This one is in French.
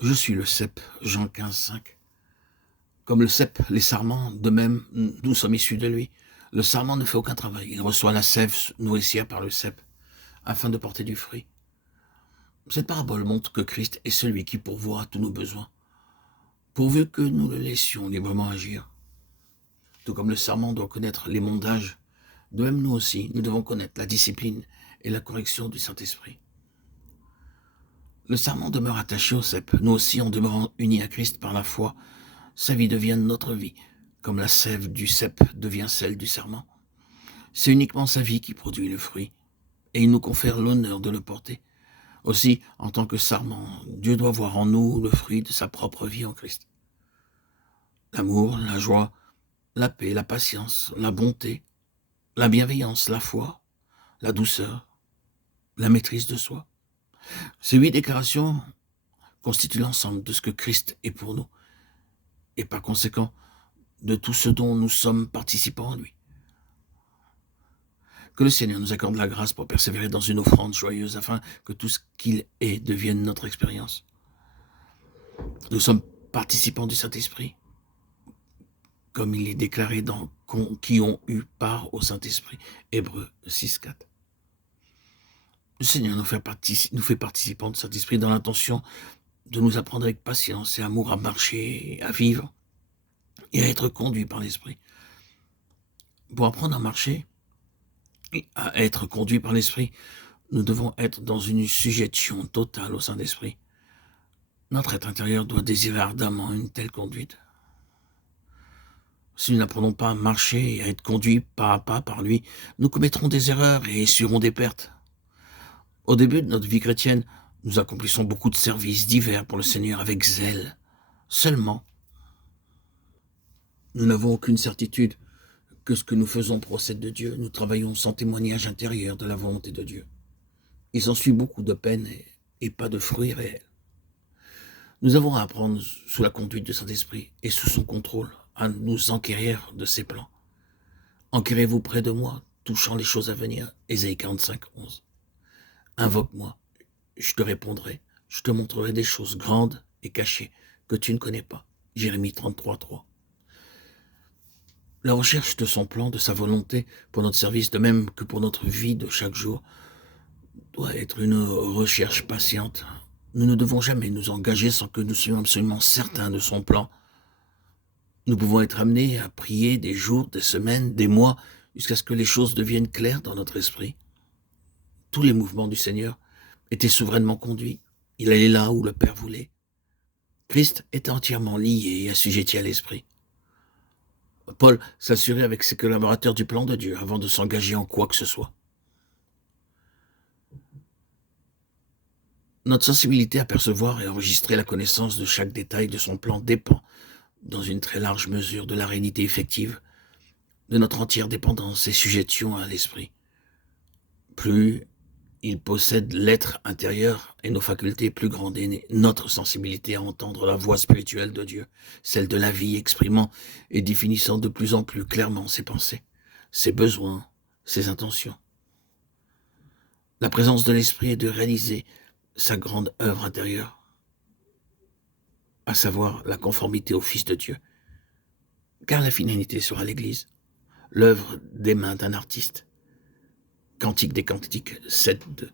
Je suis le cep, Jean 15,5. Comme le cep, les sarments, de même, nous sommes issus de lui. Le sarment ne fait aucun travail. Il reçoit la sève nourricière par le cep, afin de porter du fruit. Cette parabole montre que Christ est celui qui pourvoit à tous nos besoins, pourvu que nous le laissions librement agir. Tout comme le sarment doit connaître les mondages, de même nous aussi, nous devons connaître la discipline et la correction du Saint-Esprit. Le sarment demeure attaché au cep. Nous aussi, en demeurant unis à Christ par la foi, sa vie devient notre vie, comme la sève du cep devient celle du sarment. C'est uniquement sa vie qui produit le fruit, et il nous confère l'honneur de le porter. Aussi, en tant que sarment, Dieu doit voir en nous le fruit de sa propre vie en Christ. L'amour, la joie, la paix, la patience, la bonté, la bienveillance, la foi, la douceur, la maîtrise de soi. Ces 8 déclarations constituent l'ensemble de ce que Christ est pour nous, et par conséquent, de tout ce dont nous sommes participants en lui. Que le Seigneur nous accorde la grâce pour persévérer dans une offrande joyeuse afin que tout ce qu'il est devienne notre expérience. Nous sommes participants du Saint-Esprit, comme il est déclaré dans qui ont eu part au Saint-Esprit. Hébreux 6,4. Le Seigneur nous fait participants du Saint-Esprit dans l'intention de nous apprendre avec patience et amour à marcher, à vivre et à être conduits par l'Esprit. Pour apprendre à marcher et à être conduits par l'Esprit, nous devons être dans une sujétion totale au Saint-Esprit. Notre être intérieur doit désirer ardemment une telle conduite. Si nous n'apprenons pas à marcher et à être conduits pas à pas par lui, nous commettrons des erreurs et essuierons des pertes. Au début de notre vie chrétienne, nous accomplissons beaucoup de services divers pour le Seigneur avec zèle. Seulement, nous n'avons aucune certitude que ce que nous faisons procède de Dieu. Nous travaillons sans témoignage intérieur de la volonté de Dieu. Il s'ensuit beaucoup de peine et pas de fruits réels. Nous avons à apprendre sous la conduite du Saint-Esprit et sous son contrôle à nous enquérir de ses plans. Enquérez-vous près de moi, touchant les choses à venir. Ésaïe 45, 11. Invoque-moi, je te répondrai, je te montrerai des choses grandes et cachées que tu ne connais pas. Jérémie 33, 3. La recherche de son plan, de sa volonté pour notre service, de même que pour notre vie de chaque jour, doit être une recherche patiente. Nous ne devons jamais nous engager sans que nous soyons absolument certains de son plan. Nous pouvons être amenés à prier des jours, des semaines, des mois, jusqu'à ce que les choses deviennent claires dans notre esprit. Tous les mouvements du Seigneur étaient souverainement conduits. Il allait là où le Père voulait. Christ était entièrement lié et assujetti à l'Esprit. Paul s'assurait avec ses collaborateurs du plan de Dieu avant de s'engager en quoi que ce soit. Notre sensibilité à percevoir et enregistrer la connaissance de chaque détail de son plan dépend, dans une très large mesure, de la réalité effective de notre entière dépendance et sujection à l'Esprit. Plus il possède l'être intérieur et nos facultés, plus grande est notre sensibilité à entendre la voix spirituelle de Dieu, celle de la vie exprimant et définissant de plus en plus clairement ses pensées, ses besoins, ses intentions. La présence de l'Esprit est de réaliser sa grande œuvre intérieure, à savoir la conformité au Fils de Dieu, car la finalité sera l'Église, l'œuvre des mains d'un artiste. Cantique des Cantiques 7.2.